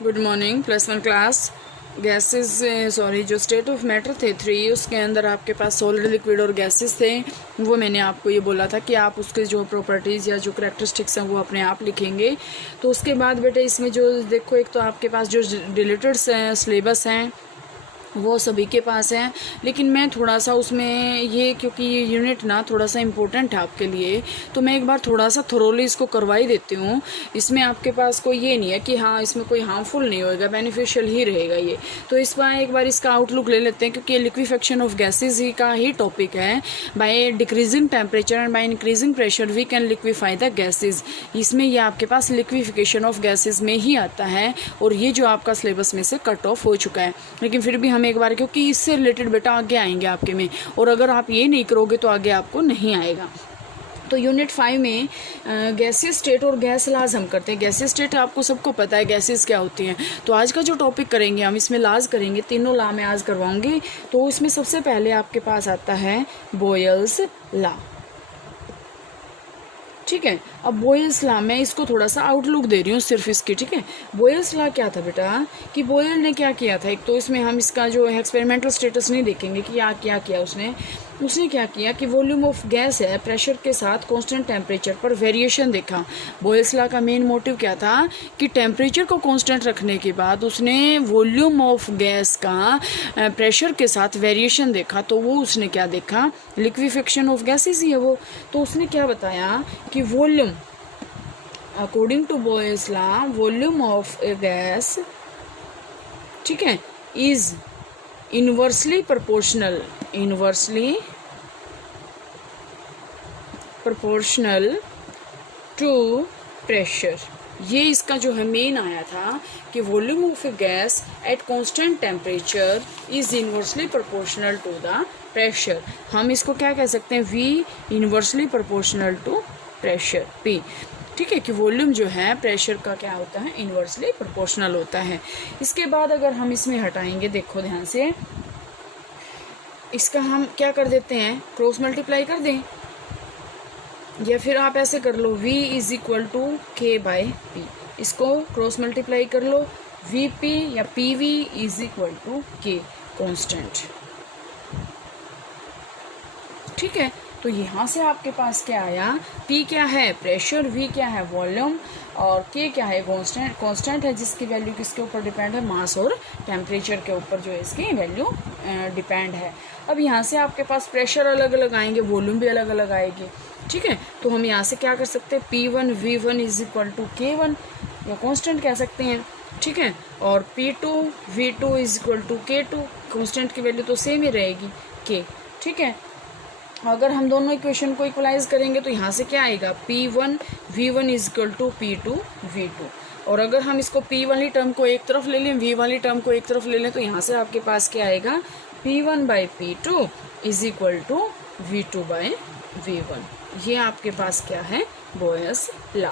Good morning +1 class. Gases जो state of matter थे 3, उसके अंदर आपके पास सॉलिड, लिक्विड और गैसेस थे। वो मैंने आपको ये बोला था कि आप उसके जो प्रॉपर्टीज़ या जो करैक्टरिस्टिक्स हैं वो अपने आप लिखेंगे। तो उसके बाद बेटे इसमें जो देखो, एक तो आपके पास जो रिलेटेड सिलेबस हैं वो सभी के पास है, लेकिन मैं थोड़ा सा उसमें ये, क्योंकि ये यूनिट ना थोड़ा सा इम्पोर्टेंट है आपके लिए, तो मैं एक बार थोड़ा सा थोरोली इसको करवा ही देती हूँ। इसमें आपके पास कोई ये नहीं है कि हाँ इसमें कोई हार्मफुल नहीं होएगा, बेनिफिशियल ही रहेगा ये। तो इस बार एक बार इसका आउटलुक ले लेते हैं, क्योंकि लिक्विफेक्शन ऑफ गैसेज ही का ही टॉपिक है। By decreasing temperature and by increasing pressure we can liquefy the gases. इसमें ये आपके पास लिक्विफिकेशन ऑफ गैसेज में ही आता है, और ये जो आपका सिलेबस में से कट ऑफ हो चुका है। लेकिन फिर भी हम एक बार, क्योंकि इससे रिलेटेड बेटा आगे आएंगे आपके में, और अगर आप ये नहीं करोगे तो आगे आपको नहीं आएगा। तो यूनिट 5 में गैसीय स्टेट और गैस लाज हम करते हैं। गैसीय स्टेट आपको सबको पता है गैसेस क्या होती हैं। तो आज का जो टॉपिक करेंगे हम, इसमें लाज करेंगे, तीनों ला मैं आज करवाऊंगी। तो इसमें सबसे पहले आपके पास आता है बॉयल्स ला, ठीक है। अब बॉयल्स लॉ में इसको थोड़ा सा आउटलुक दे रही हूँ सिर्फ इसकी, ठीक है। बॉयल्स लॉ क्या था बेटा, कि बॉयल ने क्या किया था, एक तो इसमें हम इसका जो एक्सपेरिमेंटल स्टेटस नहीं देखेंगे कि क्या किया उसने क्या किया कि वॉल्यूम ऑफ गैस है प्रेशर के साथ कांस्टेंट टेम्परेचर पर वेरिएशन देखा। बॉयल्स लॉ का मेन मोटिव क्या था कि टेम्परेचर को कांस्टेंट रखने के बाद उसने वॉल्यूम ऑफ गैस का प्रेशर के साथ वेरिएशन देखा। तो वो उसने क्या देखा, लिक्विफिकेशन ऑफ गैसेस ही है वो। तो उसने क्या बताया कि volume, according to Boyle's law, volume of a gas, ठीक है, is inversely proportional to pressure. ये इसका जो है मेन आया था कि volume of a gas at constant temperature is inversely proportional to the pressure. हम इसको क्या कह सकते हैं, V inversely proportional to pressure P, ठीक है, कि वॉल्यूम जो है प्रेशर का क्या होता है, इनवर्सली प्रोपोर्शनल होता है। इसके बाद अगर हम इसमें हटाएंगे, देखो ध्यान से, इसका हम क्या कर देते हैं, क्रॉस मल्टीप्लाई कर दें, या फिर आप ऐसे कर लो V is equal to K/P। इसको क्रॉस मल्टीप्लाई कर लो, VP या PV is equal to K constant, ठीक है। तो यहाँ से आपके पास क्या आया, P क्या है प्रेशर, V क्या है वॉल्यूम, और K क्या है कांस्टेंट है, जिसकी वैल्यू किसके ऊपर डिपेंड है, मास और टेम्परेचर के ऊपर जो है इसकी वैल्यू डिपेंड है। अब यहाँ से आपके पास प्रेशर अलग अलग आएंगे, वॉल्यूम भी अलग अलग आएगी, ठीक है। तो हम यहाँ से क्या कर सकते हैं, P1 V1 is equal to K1 या कांस्टेंट कह सकते हैं, ठीक है। और P2 V2 is equal to K2, constant की वैल्यू तो सेम ही रहेगी K, ठीक है। अगर हम दोनों इक्वेशन को इक्वलाइज करेंगे तो यहाँ से क्या आएगा, P1 V1 is equal to P2 V2। और अगर हम इसको P वाली टर्म को एक तरफ ले लें, V वाली टर्म को एक तरफ ले लें, तो यहाँ से आपके पास क्या आएगा, P1/P2 is equal to V2/V1। ये आपके पास क्या है, बॉयल्स लॉ,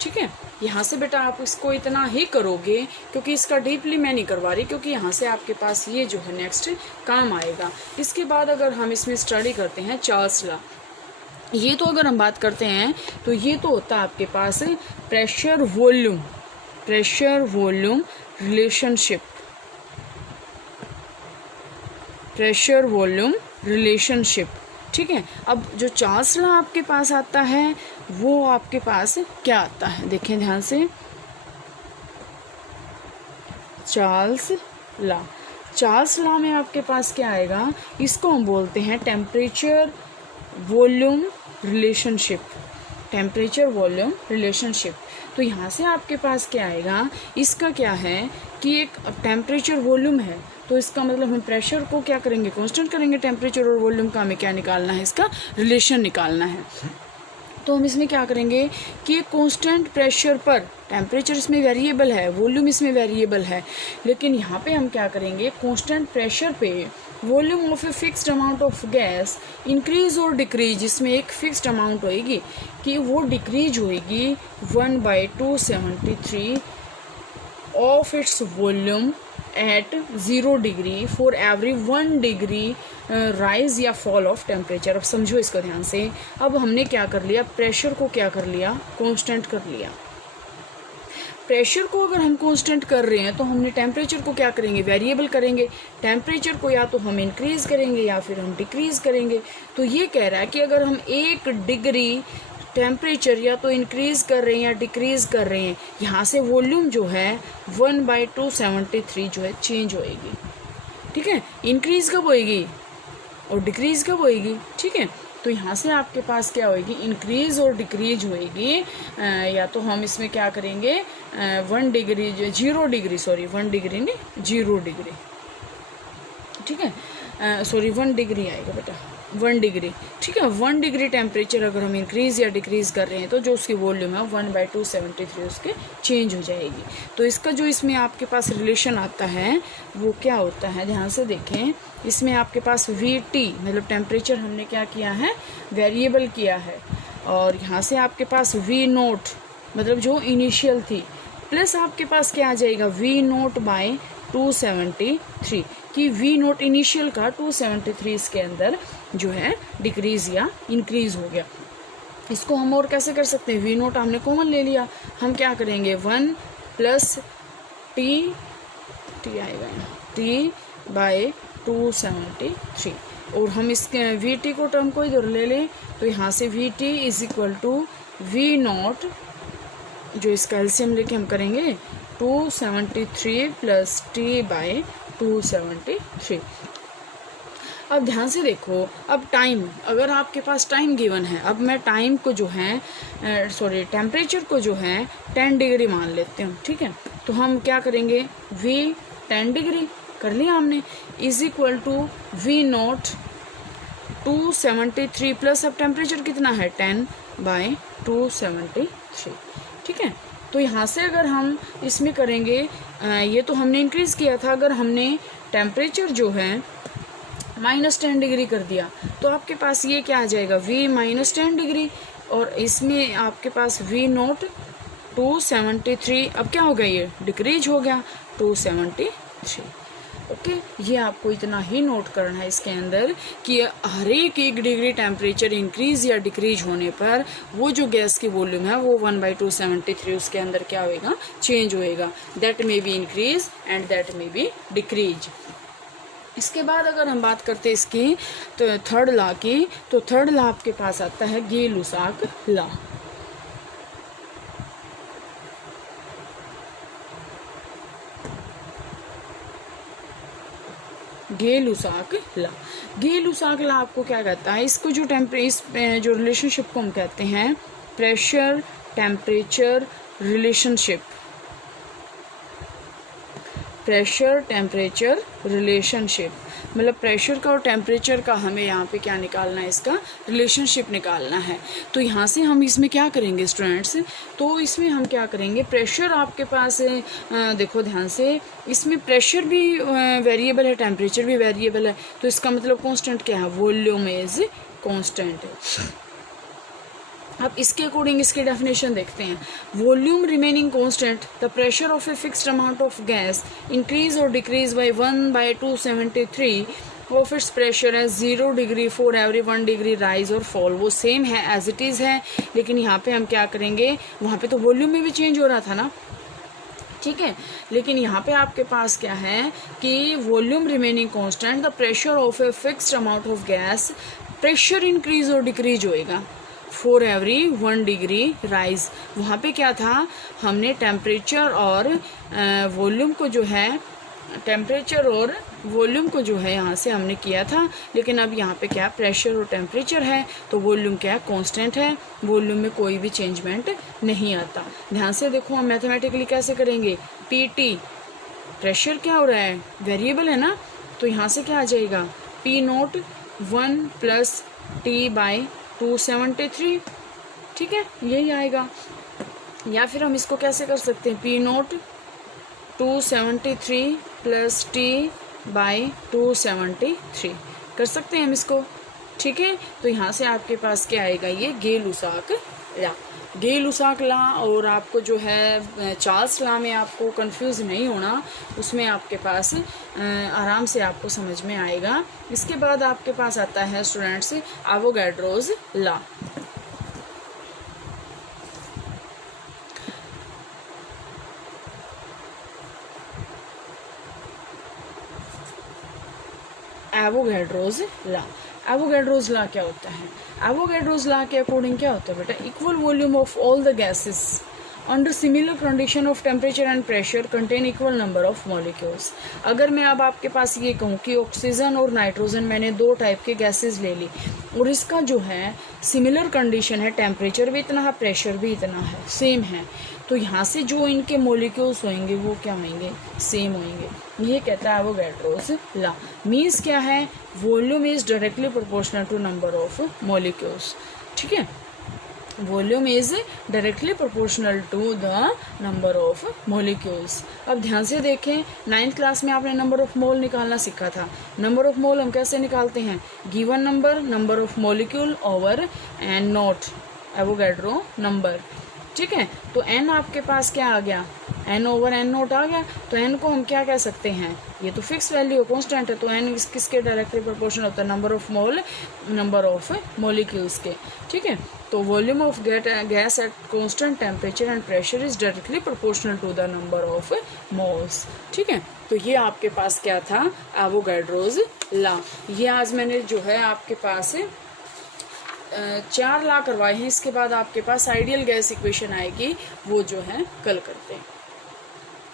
ठीक है। यहाँ से बेटा आप इसको इतना ही करोगे, क्योंकि इसका डीपली मैं नहीं करवा रही, क्योंकि यहाँ से आपके पास ये जो है नेक्स्ट काम आएगा। इसके बाद अगर हम इसमें स्टडी करते हैं चार्ल्स लॉ, ये तो अगर हम बात करते हैं तो ये तो होता है आपके पास प्रेशर वॉल्यूम रिलेशनशिप, ठीक है। अब जो चार्ल्स लॉ आपके पास आता है वो आपके पास क्या आता है, देखें ध्यान से, चार्ल्स लॉ में आपके पास क्या आएगा, इसको हम बोलते हैं टेम्परेचर वॉल्यूम रिलेशनशिप। तो यहाँ से आपके पास क्या आएगा, इसका क्या है कि एक टेम्परेचर वॉल्यूम है, तो इसका मतलब हम प्रेशर को क्या करेंगे, कांस्टेंट करेंगे, टेम्परेचर और वॉल्यूम का हमें क्या निकालना है, इसका रिलेशन निकालना है। तो हम इसमें क्या करेंगे कि कांस्टेंट प्रेशर पर टेम्परेचर इसमें वेरिएबल है, वॉल्यूम इसमें वेरिएबल है, लेकिन यहाँ पे हम क्या करेंगे, कांस्टेंट प्रेशर पे volume of a fixed amount of gas increase और डिक्रीज, इसमें एक फिक्स्ड अमाउंट होएगी कि वो डिक्रीज होएगी 1/273 of its volume at 0 degree for every 1 degree rise या फॉल ऑफ टेम्परेचर। अब समझो इसको ध्यान से, अब हमने क्या कर लिया, प्रेशर को क्या कर लिया, कांस्टेंट कर लिया। प्रेशर को अगर हम कांस्टेंट कर रहे हैं तो हमने टेम्परेचर को क्या करेंगे, वेरिएबल करेंगे। टेम्परेचर को या तो हम इंक्रीज़ करेंगे या फिर हम डिक्रीज़ करेंगे। तो ये कह रहा है कि अगर हम 1 डिग्री टेम्परेचर या तो इंक्रीज़ कर रहे हैं या डिक्रीज़ कर रहे हैं, यहाँ से वॉल्यूम जो है 1/273 जो है चेंज होएगी। ठीक है, इंक्रीज़ कब होएगी और डिक्रीज़ कब होएगी। ठीक है, तो यहाँ से आपके पास क्या होएगी, इंक्रीज़ और डिक्रीज होएगी। या तो हम इसमें क्या करेंगे 1 डिग्री 0 डिग्री, सॉरी 1 डिग्री नहीं 0 डिग्री, ठीक है, सॉरी 1 डिग्री आएगा बेटा, 1 डिग्री। ठीक है, 1 डिग्री टेम्परेचर अगर हम इंक्रीज़ या डिक्रीज़ कर रहे हैं तो जो उसकी वॉल्यूम है 1/273 उसके चेंज हो जाएगी। तो इसका जो इसमें आपके पास रिलेशन आता है वो क्या होता है, ध्यान से देखें। इसमें आपके पास VT मतलब टेम्परेचर हमने क्या किया है, वेरिएबल किया है, और यहाँ से आपके पास V0 मतलब जो इनिशियल थी, प्लस आपके पास क्या आ जाएगा V0/273 कि V0 इनिशियल का 273 इसके अंदर जो है डिक्रीज़ या इंक्रीज़ हो गया। इसको हम और कैसे कर सकते हैं, V0 हमने कॉमन ले लिया, हम क्या करेंगे 1 + T आएगा T/273, और हम इसके VT को टर्म को इधर ले लें तो यहाँ से VT = V0 जो इसका एलसीएम लेके हम करेंगे 273 + T/273। अब ध्यान से देखो, अब टाइम, अगर आपके पास टाइम गिवन है, अब मैं टाइम को जो है सॉरी टेम्परेचर को जो है 10 डिग्री मान लेते हूँ। ठीक है, तो हम क्या करेंगे V 10 डिग्री कर लिया हमने = V0 273 प्लस अब टेम्परेचर कितना है 10/273। ठीक है, तो यहाँ से अगर हम इसमें करेंगे ये तो हमने इंक्रीज़ किया था, अगर हमने टेम्परेचर जो है -10 डिग्री कर दिया तो आपके पास ये क्या आ जाएगा V -10 डिग्री, और इसमें आपके पास V0 273 अब क्या हो गया, ये डिक्रीज हो गया 273। ओके, ये आपको इतना ही नोट करना है इसके अंदर कि हर एक 1 डिग्री टेम्परेचर इंक्रीज या डिक्रीज होने पर वो जो गैस की वॉल्यूम है वो 1/273 उसके अंदर क्या होएगा, चेंज होएगा। That may be increase and that may be decrease. इसके बाद अगर हम बात करते हैं इसकी तो थर्ड लॉ की, तो थर्ड लॉ आपके पास आता है गे-लुसाक लॉ। गे-लुसाक लॉ, गे-लुसाक लॉ आपको क्या कहता है, इसको जो जो रिलेशनशिप को हम कहते हैं pressure temperature relationship, pressure temperature relationship मतलब प्रेशर का और टेम्परेचर का हमें यहाँ पे क्या निकालना है, इसका रिलेशनशिप निकालना है। तो यहाँ से हम इसमें क्या करेंगे स्टूडेंट्स, तो इसमें हम क्या करेंगे, प्रेशर आपके पास देखो ध्यान से, इसमें प्रेशर भी वेरिएबल है, टेम्परेचर भी वेरिएबल है, तो इसका मतलब कांस्टेंट क्या है, वॉल्यूम इज कांस्टेंट है। अब इसके अकॉर्डिंग इसकी डेफिनेशन देखते हैं। Volume remaining constant, the pressure of a fixed amount of gas increase और decrease by 1/273 of its pressure as 0 degree for every 1 degree rise और फॉल। वो सेम है एज इट इज़ है, लेकिन यहाँ पे हम क्या करेंगे, वहाँ पे तो वॉल्यूम में भी चेंज हो रहा था ना, ठीक है, लेकिन यहाँ पे आपके पास क्या है कि volume remaining constant, the pressure of a fixed amount of gas, pressure increase और डिक्रीज होएगा फॉर एवरी 1 डिग्री राइज। वहाँ पे क्या था, हमने टेम्परेचर और वॉल्यूम को जो है, टेम्परेचर और वॉल्यूम को जो है यहाँ से हमने किया था, लेकिन अब यहाँ पे क्या प्रेशर और टेम्परेचर है, तो वॉल्यूम क्या कांस्टेंट है, वॉल्यूम में कोई भी चेंजमेंट नहीं आता। ध्यान से देखो हम मैथमेटिकली कैसे करेंगे, PT प्रेशर क्या हो रहा है, वेरिएबल है ना, तो यहाँ से क्या आ जाएगा P0 1 + T/273, ठीक है, यही आएगा। या फिर हम इसको कैसे कर सकते हैं, P0 273 + T/273 कर सकते हैं हम इसको, ठीक है। तो यहाँ से आपके पास क्या आएगा, ये गे-लुसाक लॉ, गे-लुसाक लॉ। और आपको जो है चार्ल्स लॉ में आपको कंफ्यूज नहीं होना, उसमें आपके पास आराम से आपको समझ में आएगा। इसके बाद आपके पास आता है students Avogadro's law. Avogadro's law. Avogadro's law क्या होता है? एवोगैड्रोज लॉ के अकॉर्डिंग क्या होता है बेटा? Equal volume of all the gases under similar condition of temperature and pressure contain equal number of molecules. अगर मैं अब आपके पास ये कहूँ कि ऑक्सीजन और नाइट्रोजन, मैंने दो टाइप के गैसेस ले ली और इसका जो है सिमिलर कंडीशन है, टेम्परेचर भी इतना है, प्रेशर भी इतना है, सेम है, तो यहाँ से जो इनके मॉलिक्यूल्स होंगे वो क्या होंगे? सेम होंगे। ये कहता है एवोगैड्रोस लॉ। मीन्स क्या है? Volume is directly proportional to number of molecules. ठीक है, volume is directly proportional to the number of molecules. अब ध्यान से देखें, 9th क्लास में आपने नंबर ऑफ मोल निकालना सीखा था। नंबर ऑफ मोल हम कैसे निकालते हैं? Given number of molecule over N nought Avogadro number. ठीक है, तो n आपके पास क्या आ गया? n ओवर एन नोट आ गया। तो n को हम क्या कह सकते हैं? ये तो फिक्स वैल्यू कांस्टेंट है, तो n किसके डायरेक्टली प्रोपोर्शनल होता है? Number of mole number of molecules के। ठीक है, तो volume of gas at constant temperature and pressure is directly proportional to the number of moles. ठीक है, तो ये आपके पास क्या था? Avogadro's law. ये आज मैंने जो है आपके पास 4 लॉ करवाए हैं। इसके बाद आपके पास आइडियल गैस इक्वेशन आएगी, वो जो है कल करते हैं।